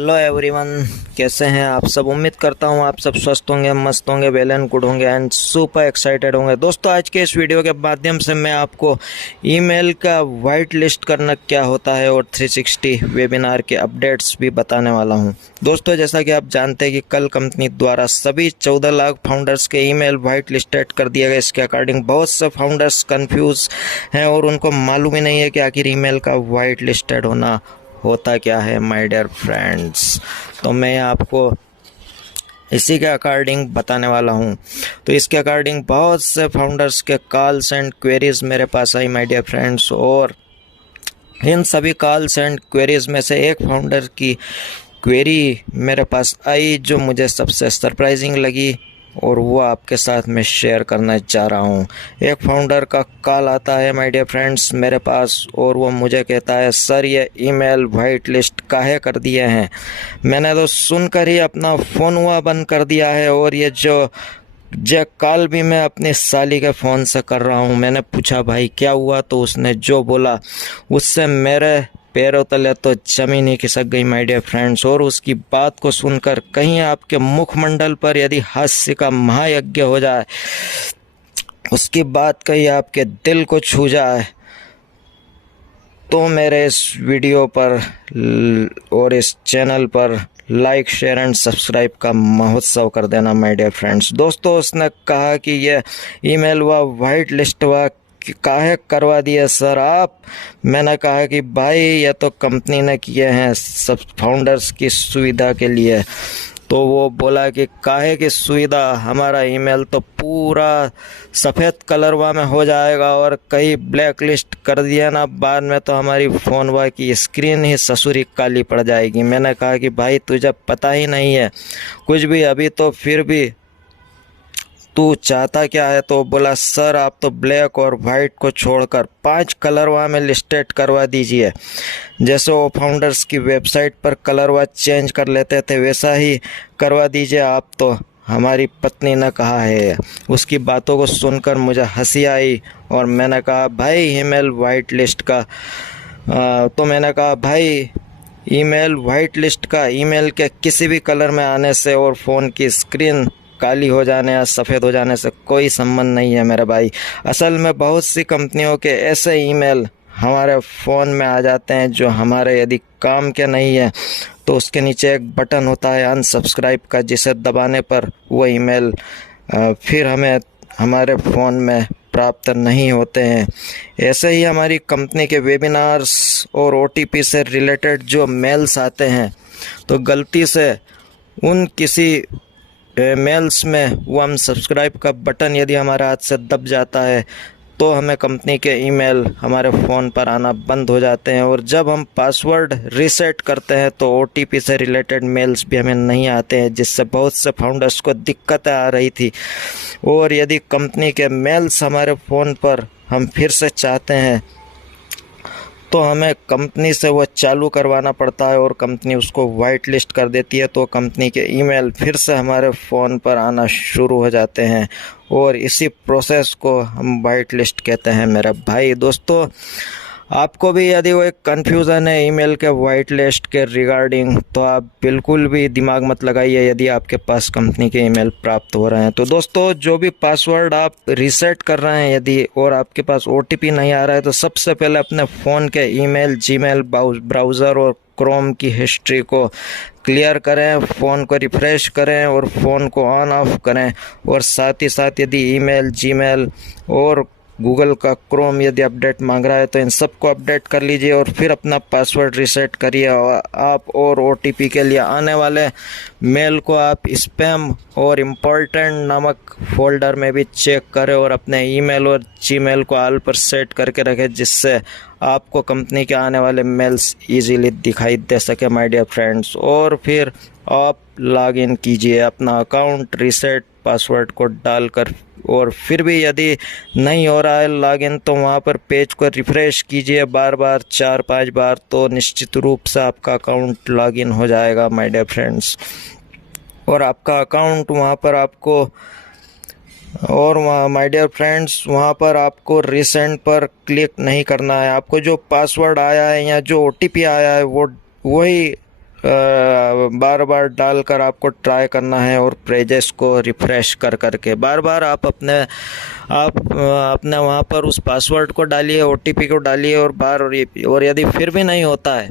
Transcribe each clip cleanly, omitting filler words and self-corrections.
Hello everyone, कैसे हैं आप सब। उम्मीद करता हूं आप सब स्वस्थ होंगे, मस्त होंगे, वेल एंड गुड होंगे एंड सुपर एक्साइटेड होंगे। दोस्तों, आज के इस वीडियो के माध्यम से मैं आपको ईमेल का वाइट लिस्ट करना क्या होता है और 360 वेबिनार के अपडेट्स भी बताने वाला हूं। दोस्तों, जैसा कि आप जानते हैं कि कल कंपनी द्वारा सभी 14 लाख फाउंडर्स के ईमेल वाइट लिस्टेड कर दिया गया। इसके अकॉर्डिंग बहुत से फाउंडर्स कंफ्यूज हैं और उनको मालूम ही नहीं है कि आखिर ईमेल का वाइट लिस्टेड होना होता क्या है माय डियर फ्रेंड्स। तो मैं आपको इसी के अकॉर्डिंग बताने वाला हूं। तो इसके अकॉर्डिंग बहुत से फाउंडर्स के कॉल्स एंड क्वेरीज मेरे पास आई माय डियर फ्रेंड्स, और इन सभी कॉल्स एंड क्वेरीज में से एक फाउंडर की क्वेरी मेरे पास आई जो मुझे सबसे सरप्राइजिंग लगी और वो आपके साथ मैं शेयर करना चाह रहा हूँ। एक फाउंडर का कॉल आता है माय डियर फ्रेंड्स मेरे पास, और वो मुझे कहता है, सर ये ईमेल वाइट लिस्ट काहे कर दिए हैं। मैंने तो सुनकर ही अपना फ़ोन हुआ बंद कर दिया है, और ये जो कॉल भी मैं अपनी साली के फ़ोन से कर रहा हूँ। मैंने पूछा भाई क्या हुआ, तो उसने जो बोला उससे मेरे पैरों तले तो जमीन ही खिसक गई माय डियर फ्रेंड्स। और उसकी बात को सुनकर कहीं आपके मुखमंडल पर यदि हास्य का महायज्ञ हो जाए, उसकी बात कहीं आपके दिल को छू जाए, तो मेरे इस वीडियो पर और इस चैनल पर लाइक, शेयर एंड सब्सक्राइब का महोत्सव कर देना माय डियर फ्रेंड्स। दोस्तों, उसने कहा कि ये ईमेल व वाइट लिस्ट व काहे करवा दिए सर आप। मैंने कहा कि भाई ये तो कंपनी ने किए हैं सब फाउंडर्स की सुविधा के लिए। तो वो बोला कि काहे की सुविधा, हमारा ईमेल तो पूरा सफ़ेद कलरवा में हो जाएगा, और कहीं ब्लैक लिस्ट कर दिया ना बाद में तो हमारी फ़ोनवा की स्क्रीन ही ससुरी काली पड़ जाएगी। मैंने कहा कि भाई तुझे पता ही नहीं है कुछ भी अभी, तो फिर भी तू चाहता क्या है। तो बोला सर आप तो ब्लैक और वाइट को छोड़कर 5 कलरवा में लिस्टेड करवा दीजिए। जैसे वो फाउंडर्स की वेबसाइट पर कलरवा चेंज कर लेते थे वैसा ही करवा दीजिए आप, तो हमारी पत्नी ने कहा है। उसकी बातों को सुनकर मुझे हंसी आई और मैंने कहा भाई ईमेल वाइट लिस्ट का तो मैंने कहा भाई ईमेल वाइट लिस्ट का ईमेल के किसी भी कलर में आने से और फ़ोन की स्क्रीन काली हो जाने या सफ़ेद हो जाने से कोई संबंध नहीं है मेरे भाई। असल में बहुत सी कंपनियों के ऐसे ईमेल हमारे फ़ोन में आ जाते हैं जो हमारे यदि काम के नहीं है, तो उसके नीचे एक बटन होता है अनसब्सक्राइब का, जिसे दबाने पर वो ईमेल फिर हमें हमारे फ़ोन में प्राप्त नहीं होते हैं। ऐसे ही हमारी कंपनी के वेबिनार्स और OTP से रिलेटेड जो मेल्स आते हैं, तो गलती से उन किसी मेल्स में वो अनसब्सक्राइब का बटन यदि हमारे हाथ से दब जाता है तो हमें कंपनी के ईमेल हमारे फ़ोन पर आना बंद हो जाते हैं। और जब हम पासवर्ड रीसेट करते हैं तो OTP से रिलेटेड मेल्स भी हमें नहीं आते हैं, जिससे बहुत से फाउंडर्स को दिक्कतें आ रही थी। और यदि कंपनी के मेल्स हमारे फ़ोन पर हम फिर से चाहते हैं तो हमें कंपनी से वो चालू करवाना पड़ता है, और कंपनी उसको वाइट लिस्ट कर देती है, तो कंपनी के ईमेल फिर से हमारे फ़ोन पर आना शुरू हो जाते हैं, और इसी प्रोसेस को हम वाइट लिस्ट कहते हैं मेरे भाई। दोस्तों, आपको भी यदि वो एक कन्फ्यूज़न है ईमेल के वाइट लिस्ट के रिगार्डिंग, तो आप बिल्कुल भी दिमाग मत लगाइए यदि आपके पास कंपनी के ईमेल प्राप्त हो रहे हैं। तो दोस्तों, जो भी पासवर्ड आप रीसेट कर रहे हैं यदि और आपके पास OTP नहीं आ रहा है, तो सबसे पहले अपने फ़ोन के ईमेल, जीमेल ब्राउज़र और क्रोम की हिस्ट्री को क्लियर करें, फ़ोन को रिफ़्रेश करें और फ़ोन को ऑन ऑफ करें। और साथ ही साथ यदि ईमेल, जीमेल और गूगल का क्रोम यदि अपडेट मांग रहा है तो इन सबको अपडेट कर लीजिए, और फिर अपना पासवर्ड रीसेट करिए। आप और OTP के लिए आने वाले मेल को आप स्पैम और इम्पोर्टेंट नामक फोल्डर में भी चेक करें, और अपने ईमेल और जीमेल को ऑल पर सेट करके रखें, जिससे आपको कंपनी के आने वाले मेल्स इजीली दिखाई दे सके माय डियर फ्रेंड्स। और फिर आप लॉग इन कीजिए अपना अकाउंट रीसेट पासवर्ड को डालकर, और फिर भी यदि नहीं हो रहा है लॉगिन, तो वहाँ पर पेज को रिफ़्रेश कीजिए बार बार 4-5 बार, तो निश्चित रूप से आपका अकाउंट लॉगिन हो जाएगा माय डियर फ्रेंड्स। और आपका अकाउंट वहाँ पर आपको माय डियर फ्रेंड्स वहाँ पर आपको रिसेंट पर क्लिक नहीं करना है। आपको जो पासवर्ड आया है या जो OTP आया है वो वही बार बार डालकर आपको ट्राई करना है और पेजेस को रिफ़्रेश कर करके बार बार आप अपने वहाँ पर उस पासवर्ड को डालिए, OTP को डालिए और यदि फिर भी नहीं होता है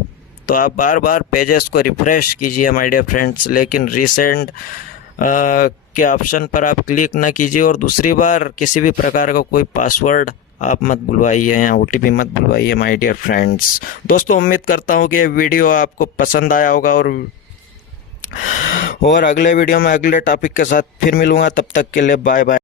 तो आप बार बार पेजेस को रिफ़्रेश कीजिए माय डियर फ्रेंड्स, लेकिन रिसेंड के ऑप्शन पर आप क्लिक ना कीजिए और दूसरी बार किसी भी प्रकार का कोई पासवर्ड आप मत भूलवाइए या OTP मत भूलवाइए माय डियर फ्रेंड्स। दोस्तों उम्मीद करता हूँ कि ये वीडियो आपको पसंद आया होगा और अगले वीडियो में अगले टॉपिक के साथ फिर मिलूँगा। तब तक के लिए बाय बाय।